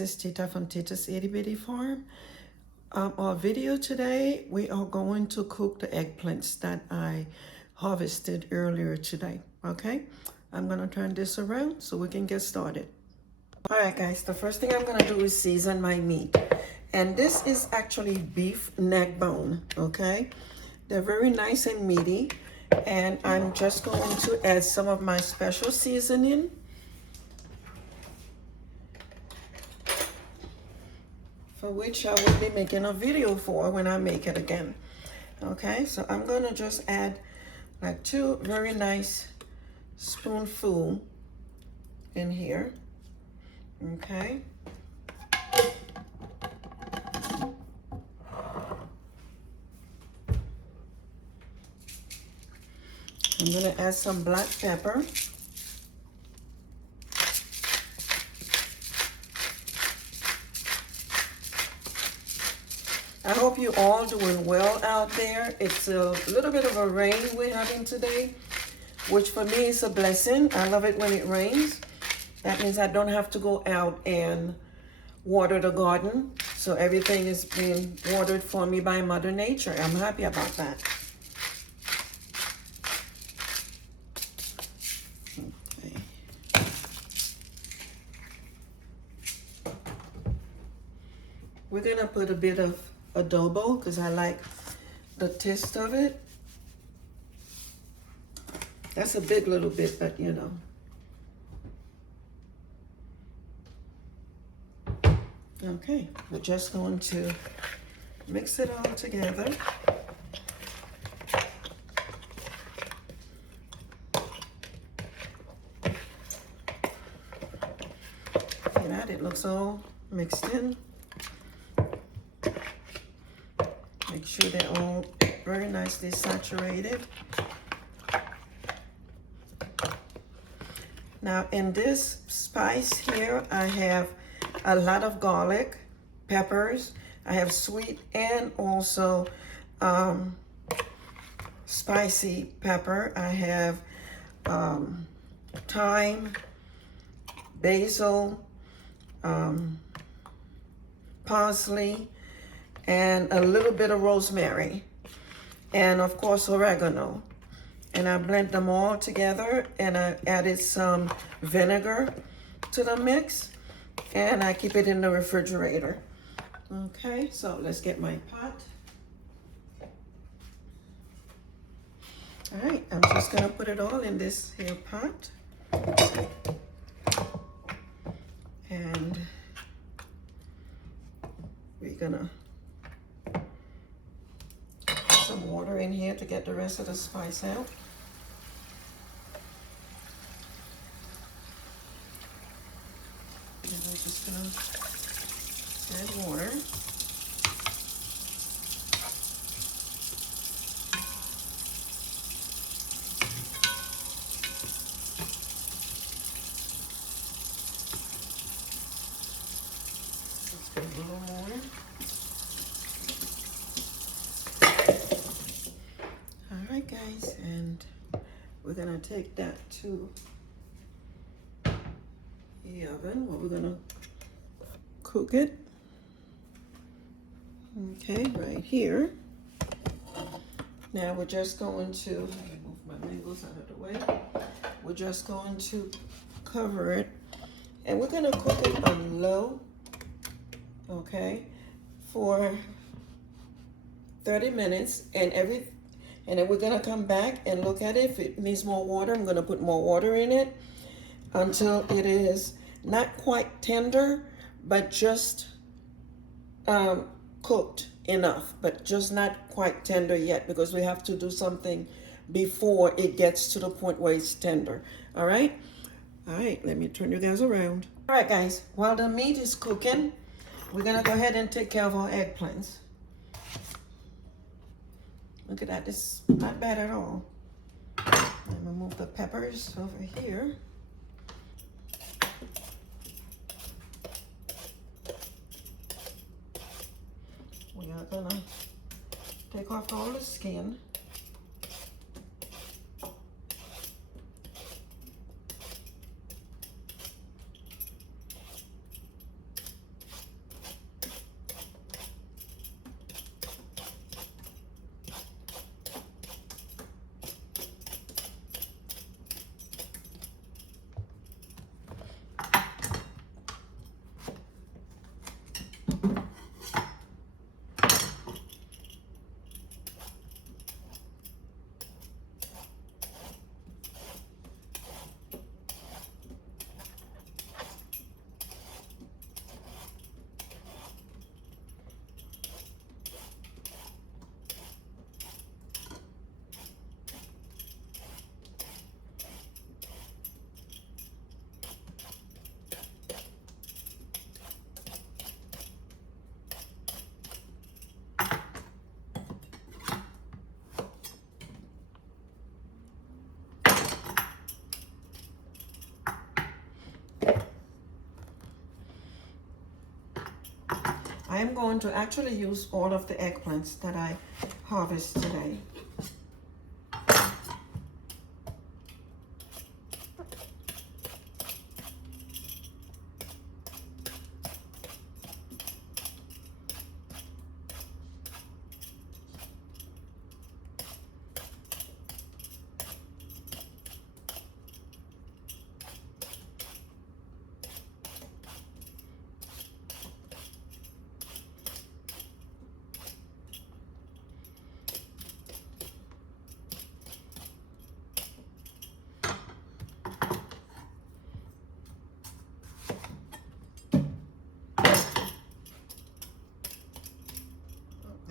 this is Tita from Tita's Itty Bitty Farm. Our video today, we are going to cook the eggplants that I harvested earlier today, okay? I'm gonna turn this around so we can get started. All right, guys, the first thing I'm gonna do is season my meat. And this is actually beef neck bone, okay? They're very nice and meaty. And I'm just going to add some of my special seasoning. For which I will be making a video for when I make it again. Okay, so I'm gonna just add like 2 very nice spoonful in here. Okay. I'm gonna add some black pepper. I hope you all doing well out there. It's a little bit of a rain we're having today, which for me is a blessing. I love it when it rains. That means I don't have to go out and water the garden. So everything is being watered for me by Mother Nature. I'm happy about that. Okay. We're gonna put a bit of adobo because I like the taste of it. That's a big little bit, but you know. Okay, we're just going to mix it all together. See that? It looks all mixed in. Make sure they're all very nicely saturated. Now in this spice here, I have a lot of garlic, peppers. I have sweet and also spicy pepper. I have thyme, basil, parsley, and a little bit of rosemary, and of course oregano. And I blend them all together, and I added some vinegar to the mix, and I keep it in the refrigerator. Okay, so let's get my pot. All right, I'm just gonna put it all in this here pot. And we're gonna some water in here to get the rest of the spice out. And I'm just gonna add water. Let's get a little more. Guys, and we're gonna take that to the oven where we're gonna cook it. Okay, right here. Now we're just going to move my mangoes out of the way. We're just going to cover it, and we're gonna cook it on low, okay, for 30 minutes, and then we're gonna come back and look at it. If it needs more water, I'm gonna put more water in it until it is not quite tender, but just cooked enough, but just not quite tender yet, because we have to do something before it gets to the point where it's tender. All right, let me turn you guys around. All right, guys, while the meat is cooking, we're gonna go ahead and take care of our eggplants. Look at that, it's not bad at all. Let me move the peppers over here. We are gonna take off all the skin. I'm going to actually use all of the eggplants that I harvest today.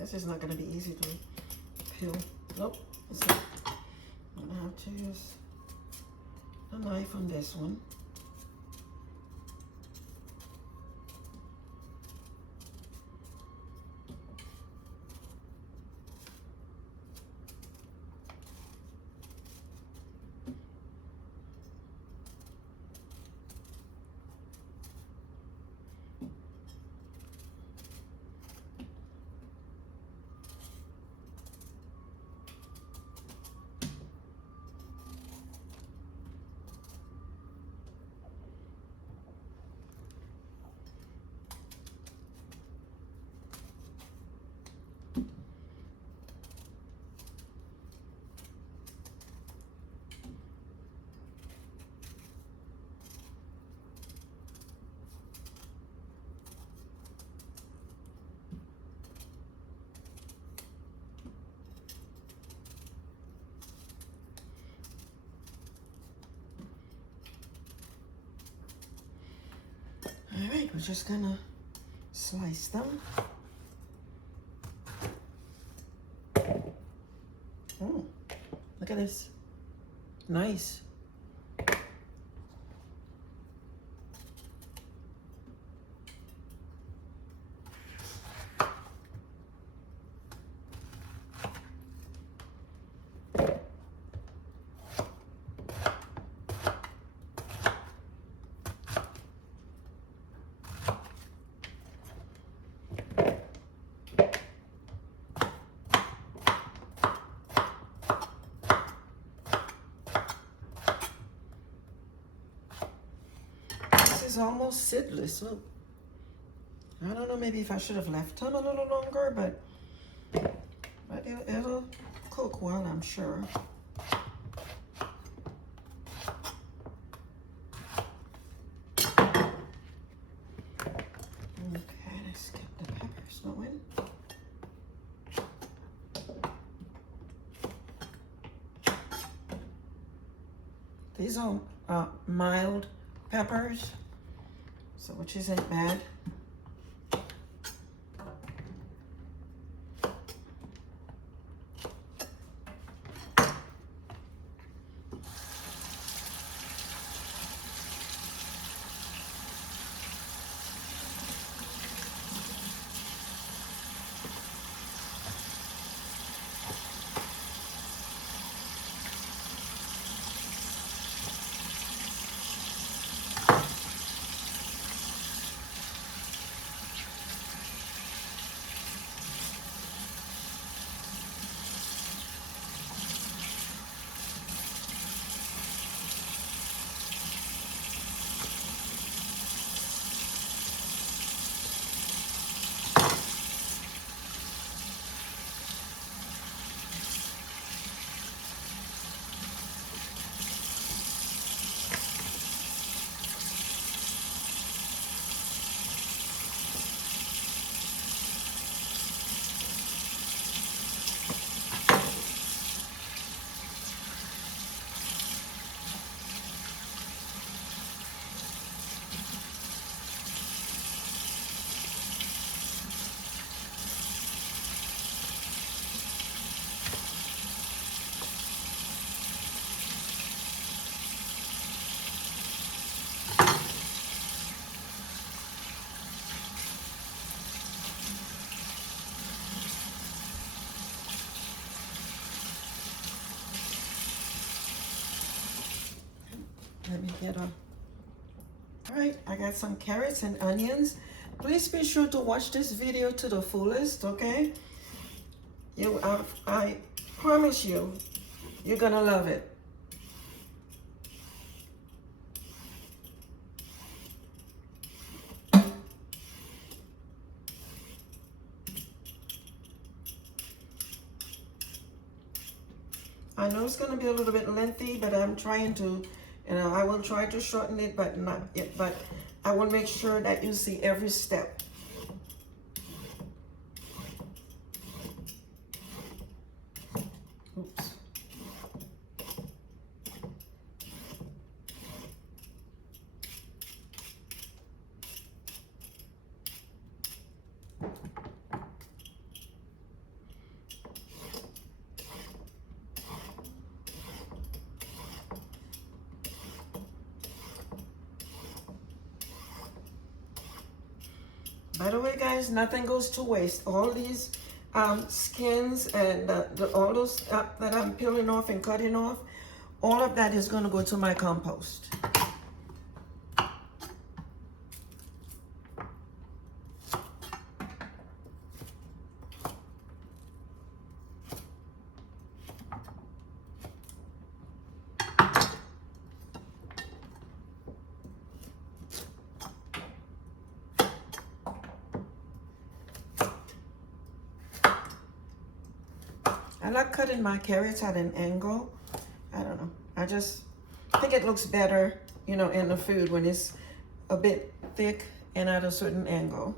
This is not going to be easy to peel. Nope. I'm going to have to use a knife on this one. All right, we're just gonna slice them. Oh, look at this. Nice. Is almost seedless. Look, I don't know, maybe if I should have left them a little longer, but it'll cook well, I'm sure. Okay, let's get the peppers going. These are mild peppers, so which isn't bad. Let me get a, all right, I got some carrots and onions. please be sure to watch this video to the fullest, okay? I promise you, you're gonna love it. I know it's gonna be a little bit lengthy, but I'm trying to, I will try to shorten it, but not yet, but I will make sure that you see every step. Oops. By the way, guys, nothing goes to waste. All these skins and all those that I'm peeling off and cutting off, all of that is going to go to my compost. I like cutting my carrots at an angle. I don't know. I just think it looks better, you know, in the food when it's a bit thick and at a certain angle.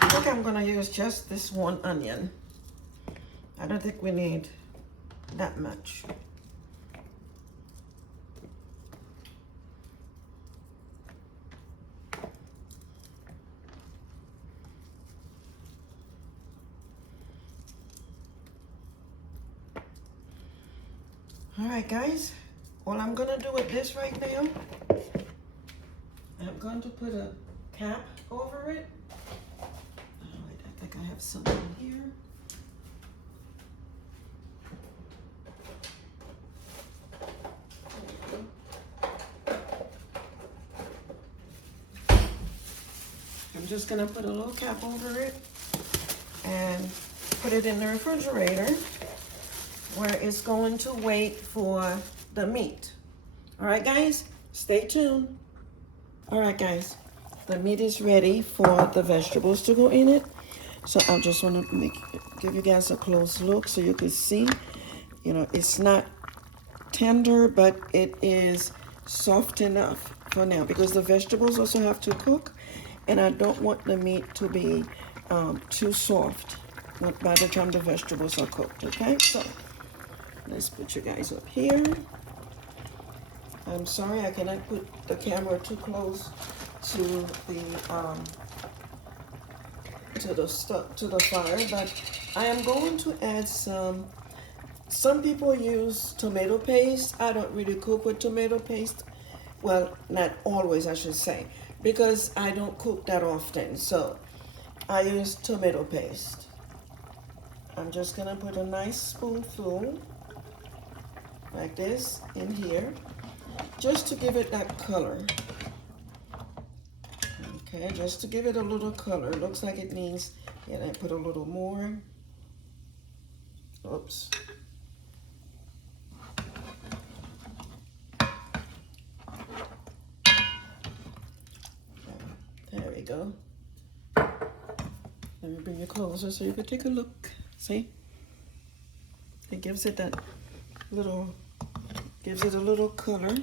I think I'm gonna use just this one onion. I don't think we need that much. All right, guys, all I'm gonna do with this right now, I'm going to put a cap over it. All right, I think I have some in here. I'm just gonna put a little cap over it and put it in the refrigerator where it's going to wait for the meat. All right, guys, stay tuned. All right, guys, the meat is ready for the vegetables to go in it. So I just want to give you guys a close look so you can see. You know, it's not tender, but it is soft enough for now because the vegetables also have to cook, and I don't want the meat to be too soft by the time the vegetables are cooked. Okay, so let's put you guys up here. I'm sorry I cannot put the camera too close to the to the fire. But I am going to add some people use tomato paste. I don't really cook with tomato paste. Well, not always, I should say, because I don't cook that often. So I use tomato paste. I'm just gonna put a nice spoonful like this in here, just to give it that color. Okay, just to give it a little color. Looks like it needs, and I put a little more. Oops. There we go. Let me bring you closer so you can take a look. See? It gives it that little, gives it a little color.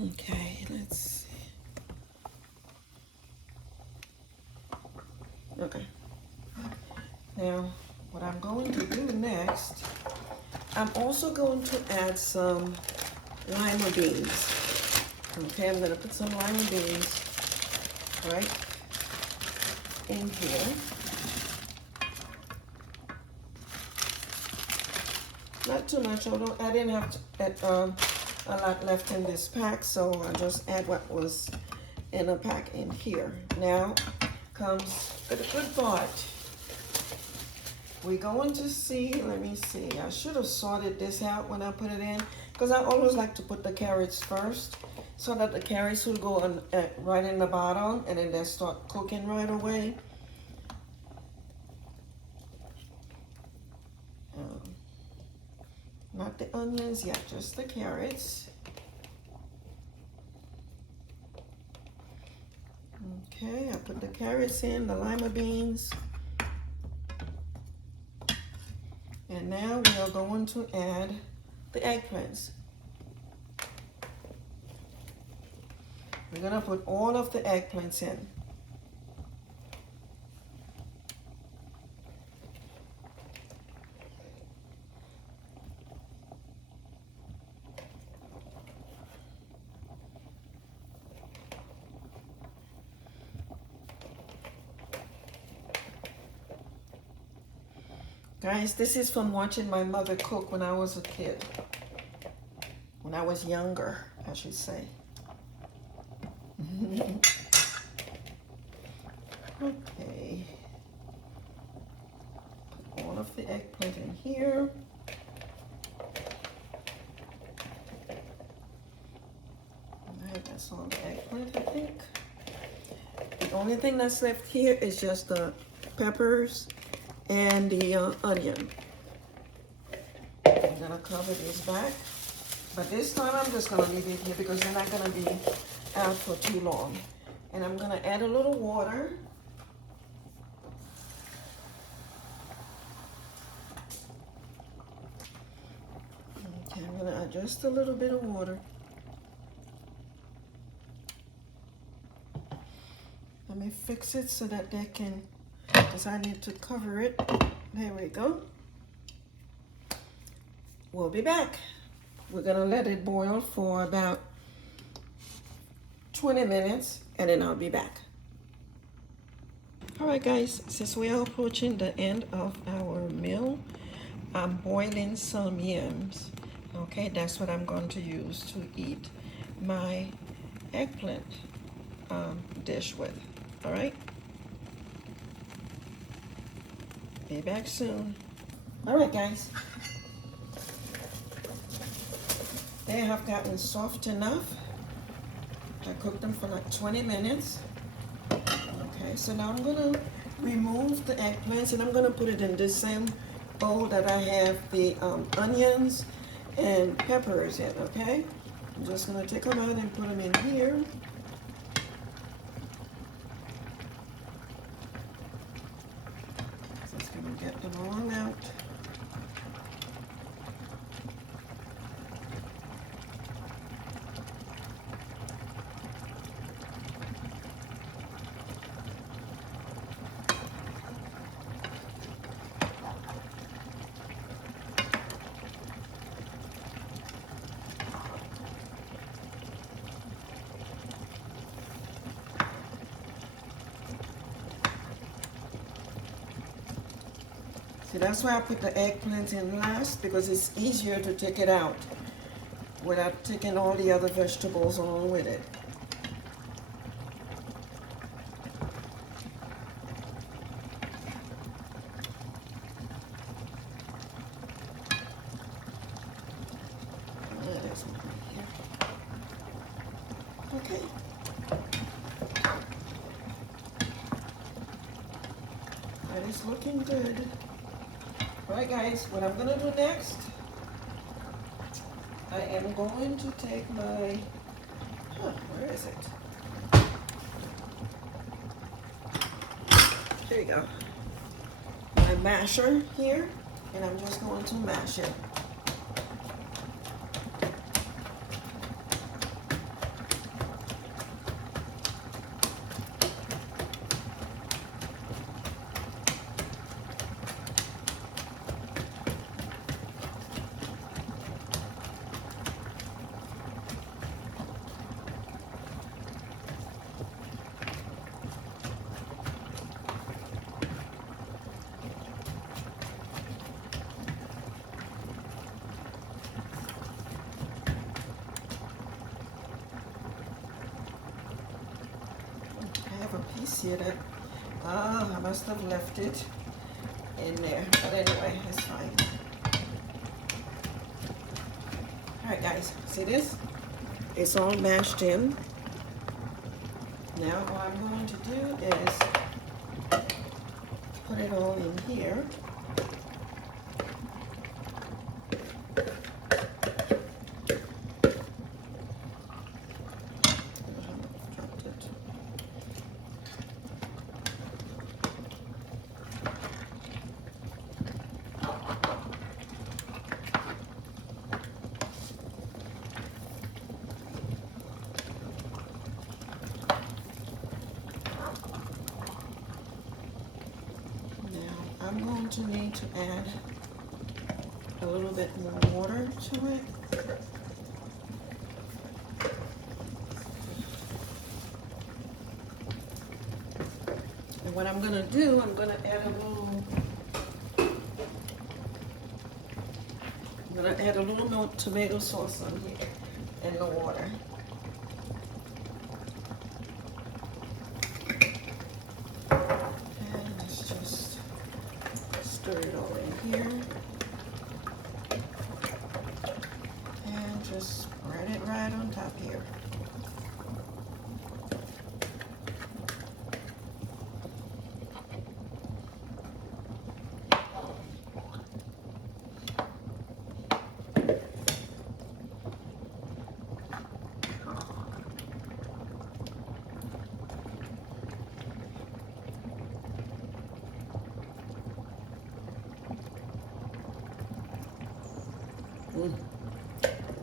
Okay, let's see. Okay. Now, what I'm going to do next, I'm also going to add some lima beans. Okay, I'm gonna put some lima beans right in here. Not too much, although I didn't have a lot left in this pack, so I just add what was in a pack in here. Now comes the good part. We're going to see, let me see, I should have sorted this out when I put it in, because I always like to put the carrots first, so that the carrots will go on, right in the bottom, and then they start cooking right away. Not the onions yet, just the carrots. Okay, I put the carrots in, the lima beans. And now we are going to add the eggplants. We're gonna put all of the eggplants in. Guys, this is from watching my mother cook when I was a kid. When I was younger, I should say. Okay. Put all of the eggplant in here. Alright, that's all the eggplant, I think. The only thing that's left here is just the peppers and the onion. I'm gonna cover this back, but this time I'm just gonna leave it here because they're not gonna be out for too long. And I'm gonna add a little water. Okay, I'm gonna add just a little bit of water. Let me fix it so that they can, because I need to cover it. There we go. We'll be back. We're gonna let it boil for about 20 minutes and then I'll be back. All right guys, since we are approaching the end of our meal, I'm boiling some yams. Okay, that's what I'm going to use to eat my eggplant dish with. All right, be back soon. All right guys, they have gotten soft enough. I cooked them for like 20 minutes. Okay, so now I'm gonna remove the eggplants and I'm gonna put it in this same bowl that I have the onions and peppers in, okay? I'm just gonna take them out and put them in here. Just gonna get them all out. See, that's why I put the eggplant in last, because it's easier to take it out without taking all the other vegetables along with it. Okay. That is looking good. All right, guys, what I'm gonna do next, I am going to take my, where is it? There you go. My masher here, and I'm just going to mash it. I have a piece here that, I must have left it in there, but anyway, it's fine. All right, guys, see this? It's all mashed in. Now what I'm going to do is put it all in here. I'm going to need to add a little bit more water to it. And what I'm going to do, I'm going to add a little more tomato sauce on here in the water. And let's just stir it all in here. And just spread it right on top here.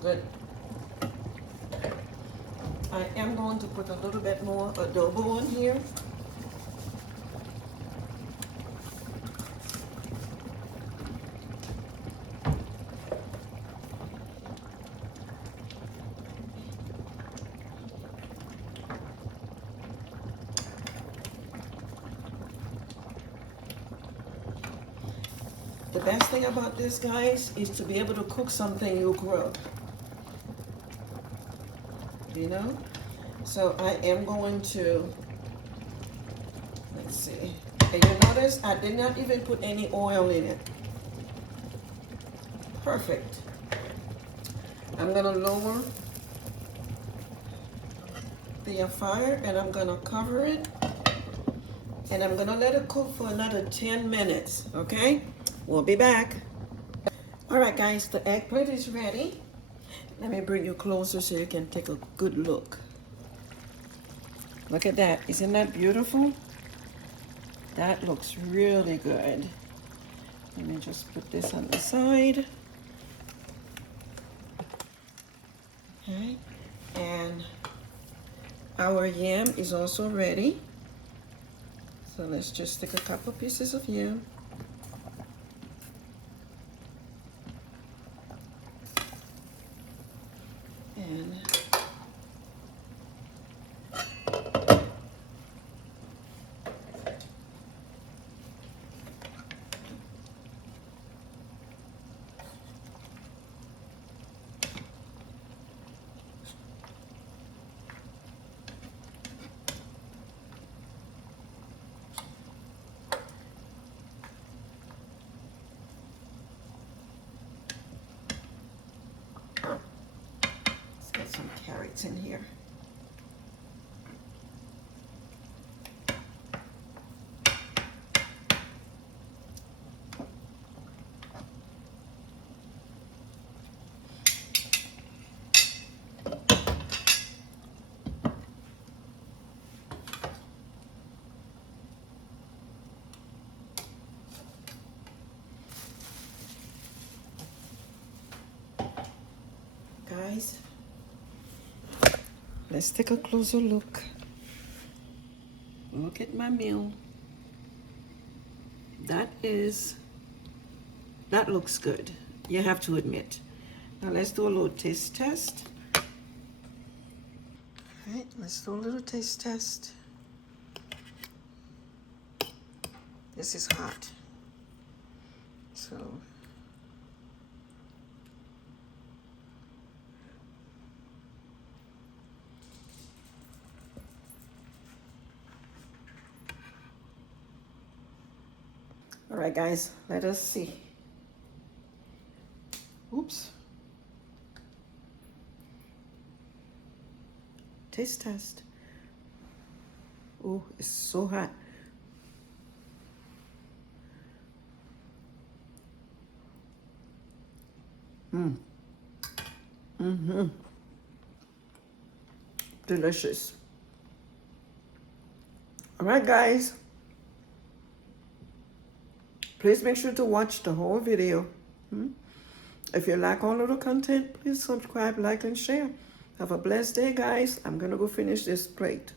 Good. I am going to put a little bit more adobo in here. The best thing about this, guys, is to be able to cook something you grew. You know? So I am going to, let's see. And you notice I did not even put any oil in it. Perfect. I'm gonna lower the fire and I'm gonna cover it. And I'm gonna let it cook for another 10 minutes, okay? We'll be back. All right, guys, the eggplant is ready. Let me bring you closer so you can take a good look. Look at that. Isn't that beautiful? That looks really good. Let me just put this on the side. Okay. And our yam is also ready. So let's just take a couple pieces of yam. And some carrots in here. Guys, let's take a closer look. Look at my meal. That looks good. You have to admit. Now let's do a little taste test. All right, let's do a little taste test. This is hot. So all right, guys, let us see. Oops. Taste test. Oh, it's so hot. Delicious. All right, guys. Please make sure to watch the whole video. If you like all of the content, please subscribe, like, and share. Have a blessed day, guys. I'm going to go finish this plate.